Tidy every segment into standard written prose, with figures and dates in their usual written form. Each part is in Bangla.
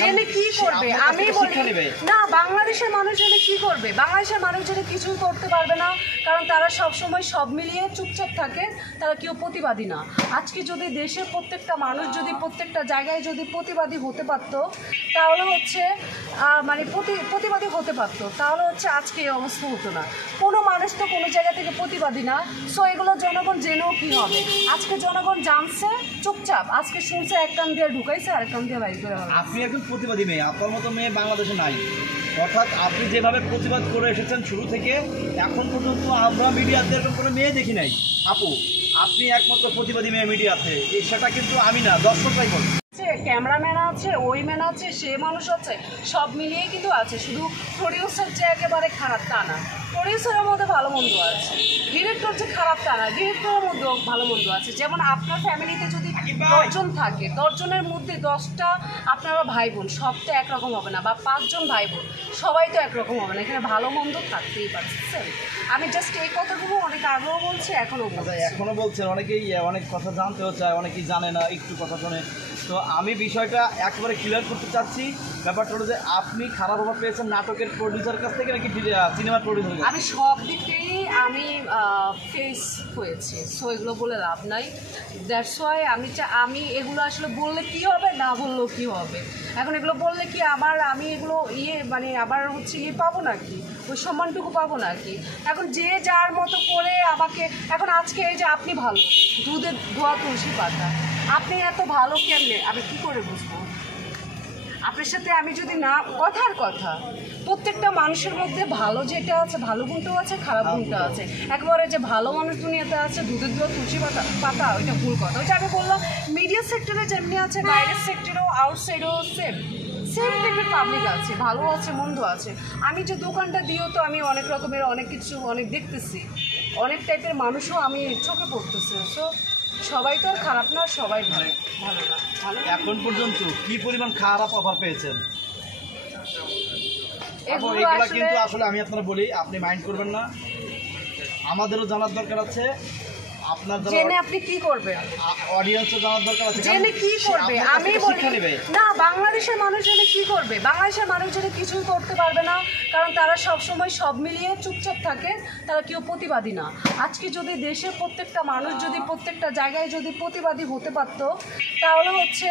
জেনে কি করবে? আমি বলি না, বাংলাদেশের মানুষ জেনে কি করবে? বাংলাদেশের মানুষ জেনে কিছুই করতে পারবে না, কারণ তারা সবসময় সব মিলিয়ে চুপচাপ থাকে, তারা কেউ প্রতিবাদী না। আজকে যদি দেশের প্রত্যেকটা মানুষ যদি প্রত্যেকটা জায়গায় যদি প্রতিবাদী হতে পারতো, তাহলে হচ্ছে প্রতিবাদী হতে পারতো, তাহলে হচ্ছে আজকে এই অবস্থা হতো না। কোনো মানুষ তো কোনো জায়গা থেকে প্রতিবাদী না। সো এগুলো জনগণ জেনেও কী হবে? আজকে জনগণ জানছে চুপচাপ, আজকে শুনছে এক কান দিয়ে ঢুকাইছে আর এক কান দিয়ে বাইর করে। আপনি একজন প্রতিবাদী মেয়ে, আপনার মতো মেয়ে বাংলাদেশে নাই। অর্থাৎ আপনি যেভাবে প্রতিবাদ করে এসেছেন শুরু থেকে এখন পর্যন্ত আমরা মিডিয়াতে এরকম কোনো মেয়ে দেখি নাই। আপু, আপনি একমাত্র প্রতিবাদী মেয়ে মিডিয়াতে, সেটা কিন্তু আমি না, দর্শকরাই বলে। ক্যামেরাম্যান আছে, ওই ম্যান আছে, সে মানুষ আছে, সব মিলিয়েই কিন্তু আছে। শুধু প্রডিউসার যে একেবারে খারাপ তা না, প্রডিউসারের মধ্যে ভালো মন্দ আছে। ডিরেক্টর যে খারাপ তা না, ডিরেক্টরের মধ্যেও ভালো মন্দ আছে। যেমন আপনার ফ্যামিলিতে যদি 10 জন থাকে, 10 জনের মধ্যে 10টা আপনারা ভাই বোন, সব তো একরকম হবে না, বা 5 জন ভাই বোন, সবাই তো একরকম হবে না। এখানে ভালো মন্দ থাকতেই পারছেন। আমি জাস্ট এই কথাগুলো অনেক আগেও বলছি, এখনও বলছেন। অনেকেই অনেক কথা জানতেও চায়, অনেকেই জানে না একটু কথা শুনে। তো আমি বিষয়টা একেবারে ক্লিয়ার করতে চাচ্ছি। ব্যাপারটা হলো যে আপনি খারাপ প্রভাব পেয়েছেন নাটকের প্রডিউসার কাছ থেকে নাকি সিনেমার প্রডিউসার? আমি সব দিক থেকেই আমি ফেস হয়েছি। সো এগুলো বলে লাভ নাই। দ্যাটস ওয়াই আমি এগুলো আসলে বললে কি হবে, না বললেও কি হবে। এখন এগুলো বললে কি আমি এগুলো আবার হচ্ছে পাবো নাকি, ওই সম্মানটুকু পাবো নাকি? এখন যে যার মতো করে আমাকে, এখন আজকে এই যে আপনি ভালো, দুধের ধোয়া তুলসী পাতা, আপনি এত ভালো কেমনে আমি কী করে বুঝবো? আপনার সাথে আমি যদি না, কথার কথা, প্রত্যেকটা মানুষের মধ্যে ভালো যেটা আছে, ভালো গুণটাও আছে, খারাপ গুণটা আছে। একবারে যে ভালো মানুষ দুনিয়াতে আছে দুধের ধোয়া তুলসী পাতা ওইটা ভুল কথা। ওইটা আমি বললাম মিডিয়া সেক্টরে যেমনি আছে, বাইরের সেক্টরেও, আউটসাইডেও সেম টাইপের পাবলিক আছে, ভালো আছে, মন্দ আছে। আমি যে দোকানটা দিয়েও তো আমি অনেক রকমের অনেক কিছু অনেক দেখতেছি, অনেক টাইপের মানুষও আমি চোখে পড়তেছে। সো সবাই তো আর খারাপ না, সবাই ভালো না। এখন পর্যন্ত কি পরিমাণ খারাপ অফার পেয়েছেন? এগুলো কিন্তু আসলে আমি আপনারা বলি, আপনি মাইন্ড করবেন না, আমাদেরও জানার দরকার আছে। জেনে আপনি কি করবেন? অডিয়েন্সও জানার দরকার আছে। জেনে কি করবে? আমি বলি না, বাংলাদেশের মানুষ জেনে কি করবে? বাংলাদেশের মানুষ জেনে কিছুই করতে পারবে না, কারণ তারা সবসময় সব মিলিয়ে চুপচাপ থাকে, তারা কেউ প্রতিবাদী না। আজকে যদি দেশের প্রত্যেকটা মানুষ যদি প্রত্যেকটা জায়গায় যদি প্রতিবাদী হতে পারতো, তাহলে হচ্ছে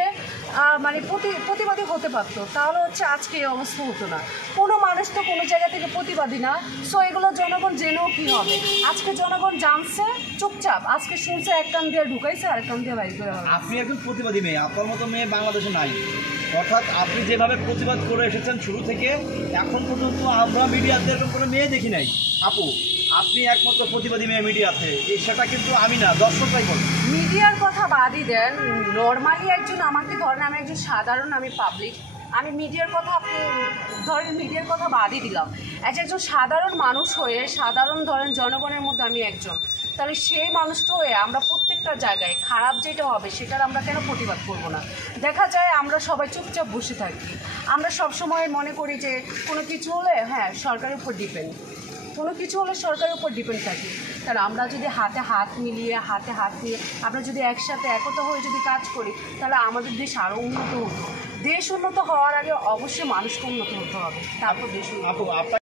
প্রতিবাদী হতে পারতো, তাহলে হচ্ছে আজকে এই অবস্থা হতো না। কোনো মানুষ তো কোনো জায়গা থেকে প্রতিবাদী না। সো এগুলো জনগণ জেনেও কী হবে? আজকে জনগণ জানছে চুপচাপ, আজকে শুনছে এক কান দিয়ে ঢুকাইছে আর এক কান দিয়ে বাইর করে। আপনি একজন প্রতিবাদী মেয়ে, আপনার মতো মেয়ে বাংলাদেশে নাই। অর্থাৎ আপনি যেভাবে প্রতিবাদ করে এসেছেন শুরু থেকে এখন পর্যন্ত আমরা মিডিয়াতে এরকম কোনো মেয়ে দেখি নাই। আপু, আপনি একমাত্র প্রতিবাদী মেয়ে মিডিয়াতে, সেটা কিন্তু আমি না, দর্শকরাই বলে। মিডিয়ার কথা বাদই দেন, নর্মালি আমাকে ধরেন, আমি একজন সাধারণ, আমি পাবলিক, আমি মিডিয়ার কথা আপনি ধরেন মিডিয়ার কথা বাদই দিলাম। একজন সাধারণ মানুষ হয়ে, সাধারণ ধরেন জনগণের মধ্যে আমি একজন, তাহলে সেই মানুষটা হয়ে আমরা প্রত্যেকটা জায়গায় খারাপ যেটা হবে সেটার আমরা কেন প্রতিবাদ করব না? দেখা যায় আমরা সবাই চুপচাপ বসে থাকি। আমরা সবসময় মনে করি যে কোনো কিছু হলে সরকারের উপর ডিপেন্ড, কোনো কিছু হলে সরকারের উপর ডিপেন্ড থাকি। কারণ আমরা যদি হাতে হাত নিয়ে আমরা যদি একসাথে একতা হয়ে যদি কাজ করি, তাহলে আমাদের দেশ আরও উন্নত হতো। দেশ উন্নত হওয়ার আগে অবশ্যই মানুষকে উন্নত হতে হবে, তারপর দেশ উন্নত।